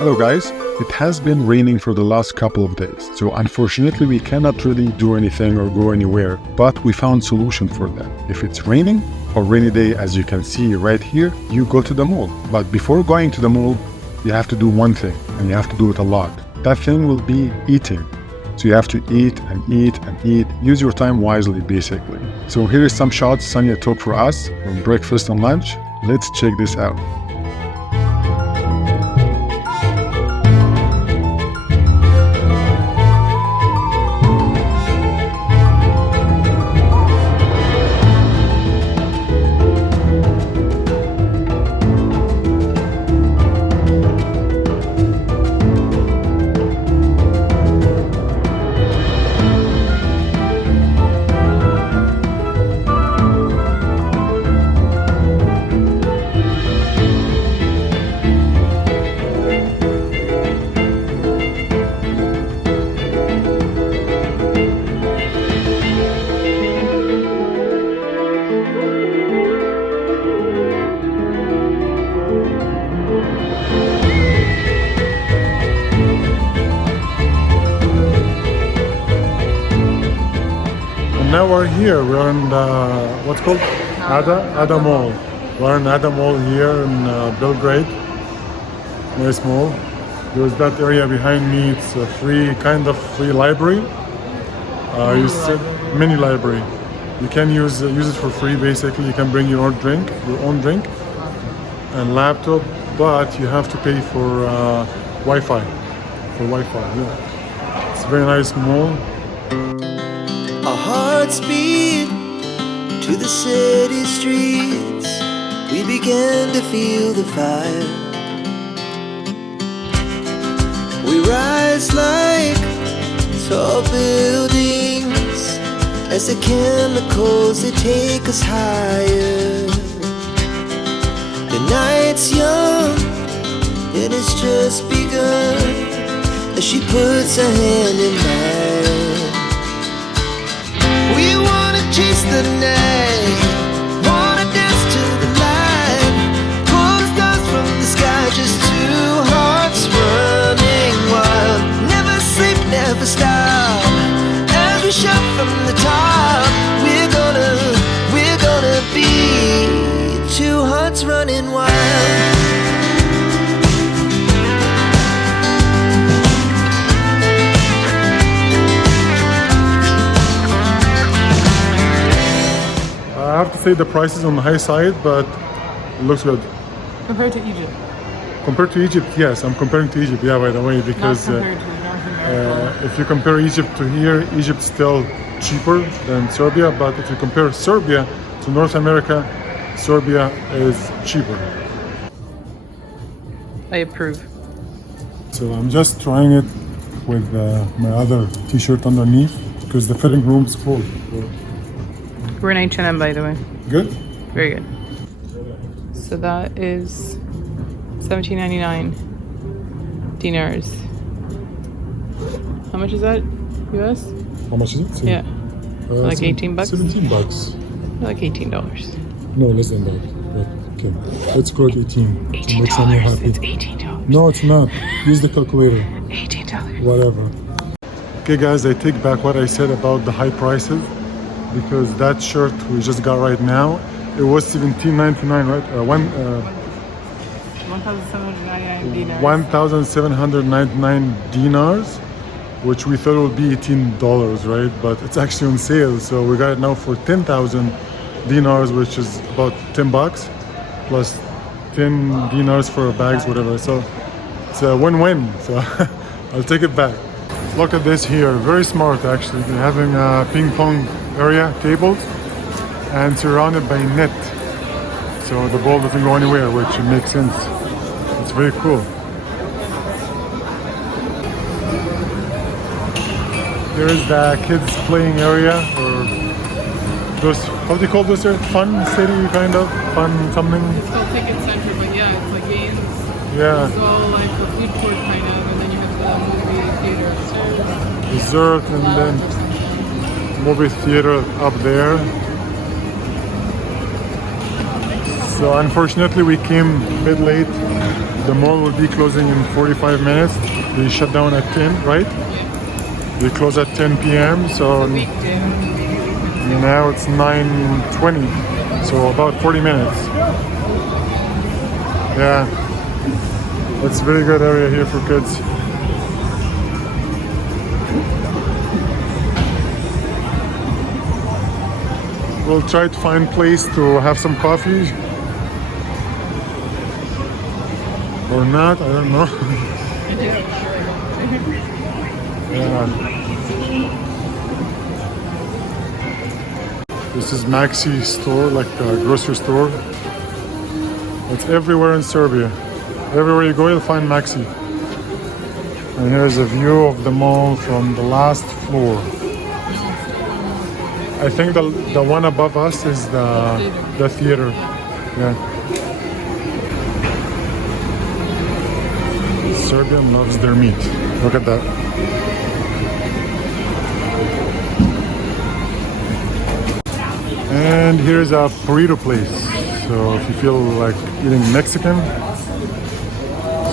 Hello guys, it has been raining for the last couple of days, so unfortunately we cannot really do anything or go anywhere, but we found solution for that. If it's raining or rainy day, as you can see right here, you go to the mall. But before going to the mall, you have to do one thing, and you have to do it a lot. That thing will be eating. So you have to eat and eat and eat. Use your time wisely, basically. So here is some shots Sonia took for us for breakfast and lunch. Let's check this out. Now we're here, we're in what's called? Ada Mall. We're in Ada Mall here in Belgrade. Nice mall. There's that area behind me, it's a free library. You said mini library. You can use it for free basically. You can bring your own drink and laptop, but you have to pay for Wi-Fi. Yeah. It's a very nice mall. Our hearts beat to the city streets. We began to feel the fire. We rise like tall buildings as the chemicals, they take us higher. The night's young and it's just begun as she puts her hand in mine. We wanna chase the night, wanna dance to the light, pull the stars from the sky, just two hearts running wild. Never sleep, never stop, as we shout from the top. We're gonna be two hearts running wild. I have to say the price is on the high side, but it looks good. Compared to Egypt? Compared to Egypt, yes. I'm comparing to Egypt, yeah, by the way, because Not compared to North America. if you compare Egypt to here, Egypt's still cheaper than Serbia, but if you compare Serbia to North America, Serbia is cheaper. I approve. So I'm just trying it with my other t-shirt underneath, because the fitting room is full. We're in H&M, by the way. Good? Very good. So that is $17.99 dinars. How much is that? US? How much is it? Yeah. Like 18 bucks? 17 bucks. Like $18. No, less than that. But, okay. Let's go at 18. $18. Makes me happy. It's $18. No, it's not. Use the calculator. $18. Whatever. Okay guys, I take back what I said about the high prices, because that shirt we just got right now, it was $17.99, right? 1,799 dinars. 1,799 dinars, which we thought would be $18, right? But it's actually on sale, so we got it now for 10,000 dinars, which is about 10 bucks, plus 10 dinars for bags, whatever. So it's a win-win. So I'll take it back. Look at this here, very smart actually. They're having a ping pong area, tables, and surrounded by net. So the ball doesn't go anywhere, which makes sense. It's very cool. There is the kids playing area, or those, how do you call those? Fun city, kind of? Fun something? It's called Ticket Center, but yeah, it's like games. Yeah. It's all like the food court kind of, and then you have the movie theater upstairs. Dessert, and then movie theater up there. So unfortunately we came a bit late. the mall will be closing in 45 minutes. They shut down at 10, right? They close at 10 p.m. So now it's 9:20, so about 40 minutes. Yeah, it's a very good area here for kids. We'll try to find a place to have some coffee. Or not, I don't know. Yeah. This is Maxi store, like a grocery store. It's everywhere in Serbia. Everywhere you go, you'll find Maxi. And here's a view of the mall from the last floor. I think the one above us is the theater. Yeah. Serbian loves their meat. Look at that. And here's a burrito place. So if you feel like eating Mexican,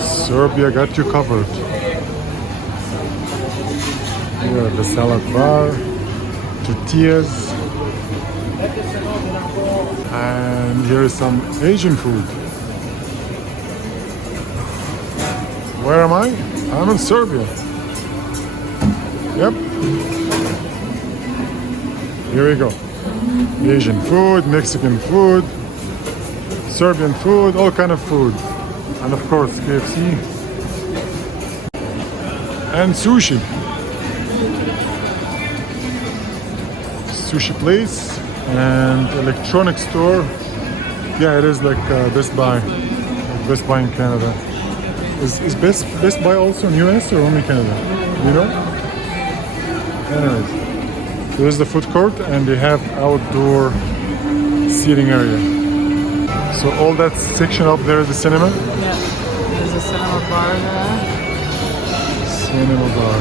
Serbia got you covered. Here, the salad bar, tortillas, and here's some Asian food. Where am I? I'm in Serbia. Yep. Here we go. Asian food, Mexican food, Serbian food, all kind of food. And of course, KFC. And sushi. Sushi place and electronic store. Yeah, it is like Best Buy. Best Buy in Canada. Is Best Buy also in US or only Canada? You know? Anyways, there's the food court and they have outdoor seating area. So all that section up there is the cinema? Yeah. There's a cinema bar there. Cinema bar.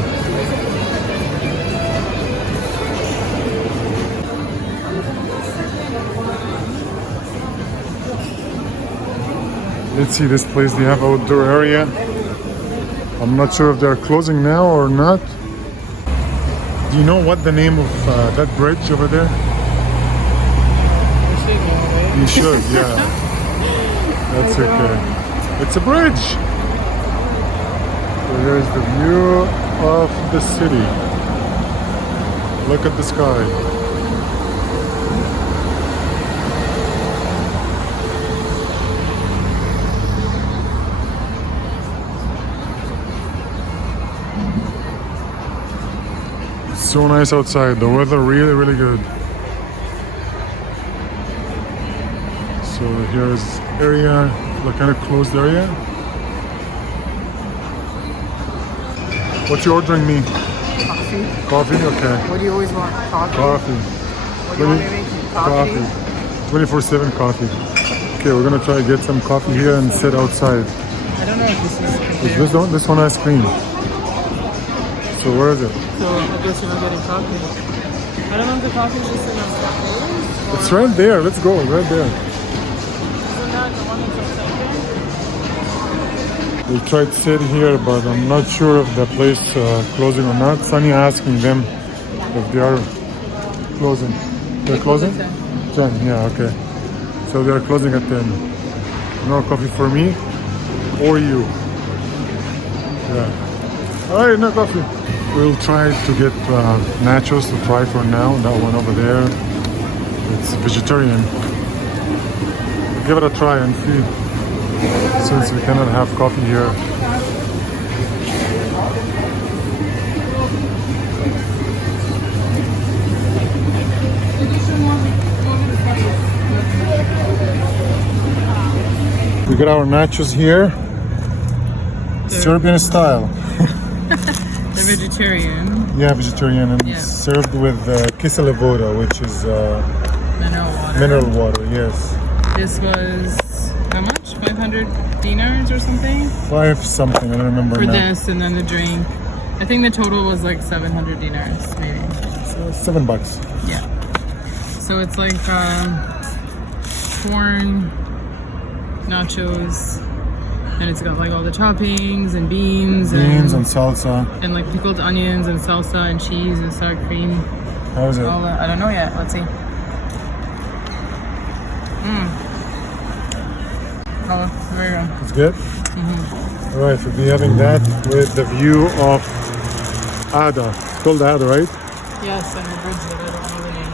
Let's see this place, they have outdoor area. I'm not sure if they're closing now or not. Do you know what the name of that bridge over there? You should, yeah. That's okay. It's a bridge. So here's the view of the city. Look at the sky. So nice outside, the weather really good. So here's area, like kind of closed area. What you ordering me? Coffee. Coffee? Okay. What do you always want? Coffee? Coffee. What do you want me to make you? Coffee? 24/7 coffee. Okay, we're gonna try to get some coffee here and sit outside. I don't know if this is Is this one has cream. So where is it? So I guess you're not getting coffee. I don't know if the coffee is just in those cafes. It's right there. Let's go. Right there. Isn't that the one that's outside? We tried to sit here, but I'm not sure if the place closing or not. Sunny asking them if they are closing. They're closing? 10, yeah, okay. So they are closing at 10. No coffee for me or you. Yeah. All right, no coffee. We'll try to get nachos to try for now. That one over there, it's vegetarian. We'll give it a try and see, since we cannot have coffee here. We got our nachos here, Serbian style. They're vegetarian. Yeah, vegetarian, and Yeah. served with kisele voda, which is Mineral water. mineral water. Yes, This was how much? 500 dinars or something? 5 something. I don't remember For now. this and then the drink. I think the total was like 700 dinars, maybe. So $7. Yeah. So it's like corn, nachos, And it's got like all the toppings and beans, Beans and salsa. and like pickled onions and salsa and cheese and sour cream. How is it? All that. I don't know yet. Let's see. Oh, there you go. It's good? All right, we'll be having that with the view of Ada. It's called Ada, right? Yes, and the bridge that I don't know the name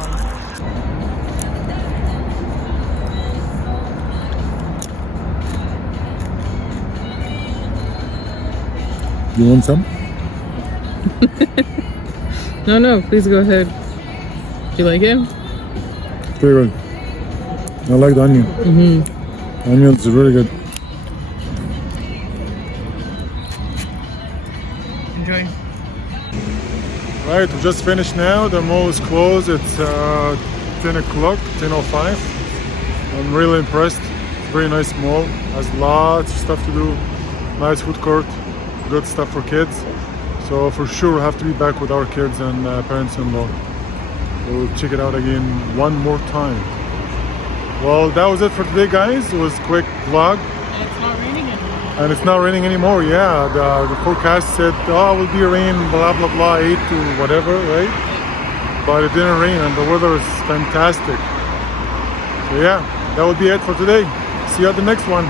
of. You want some? No, please go ahead. Do you like it? Pretty good. I like the onion. Onions are really good. Enjoy. Right, we just finished now. The mall is closed. It's 10 o'clock, 10:05. I'm really impressed. Very nice mall. Has lots of stuff to do. Nice food court. Good stuff for kids. So for sure, we have to be back with our kids and parents-in-law. We'll check it out again one more time. Well, that was it for today, guys. It was a quick vlog. And it's not raining anymore. And it's not raining anymore. Yeah, the forecast said, oh, it will be rain, blah, blah, blah, 8 to whatever, right? But it didn't rain and the weather is fantastic. So yeah, that will be it for today. See you at the next one.